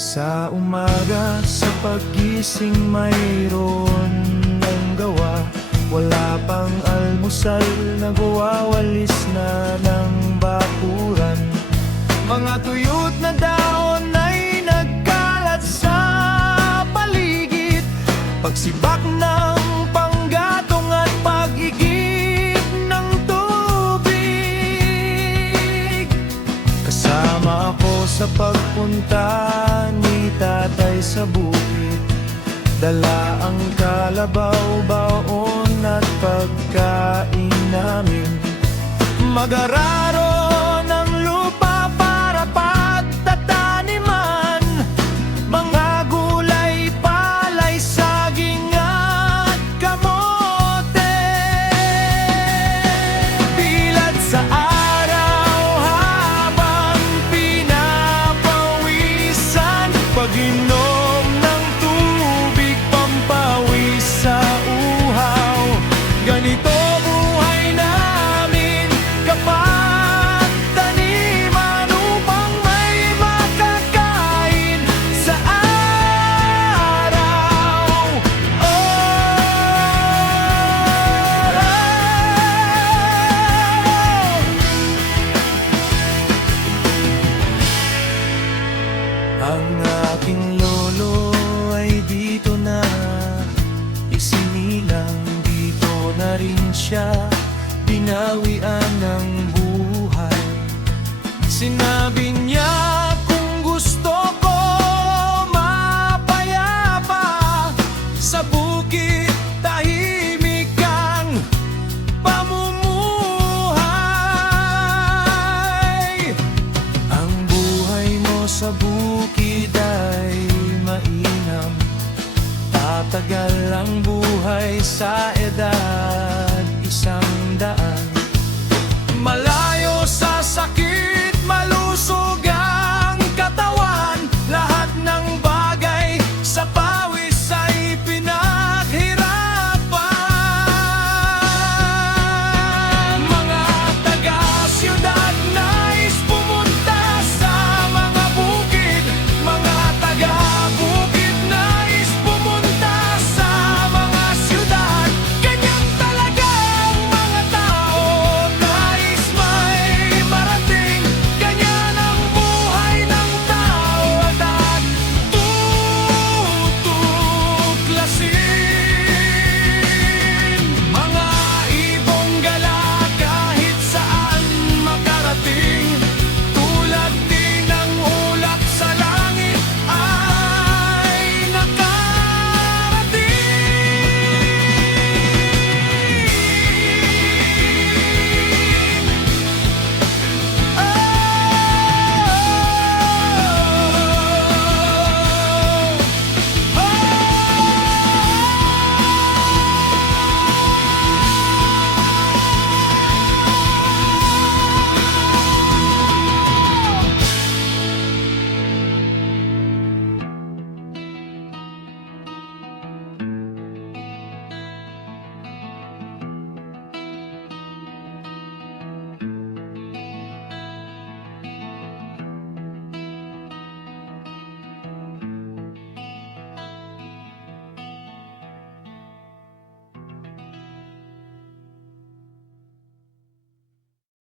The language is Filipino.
Sa umaga, sa paggising mayroon ng gawa. Wala pang almusal, nagwawalis na ng bakuran. Mga tuyot na daon ay nagkalat sa paligid. Pagsibak ng panggatong at pag-igib ng tubig. Kasama ako sa pagpunta ni tatay sa bukid. Dala ang kalabaw, baon at pagkain namin. Mag-araro ng lupa para pagtataniman. Mga gulay, palay, saging at kamote. Bilad sa araw habang pinapawisan. Pag-inom ng tubig, pampawis sa uhaw. Ganito buhay namin kapag taniman, upang may makakain sa araw. Ang aking lolo ay dito na isinilang. Dito na rin siya binawian ng buhay. Sinabi niya, kung gusto ko mapayapa sa bukid, tahimik ang pamumuhay. Ang buhay mo sa bukid ay mainam. Tatagal ang buhay sa edad 100.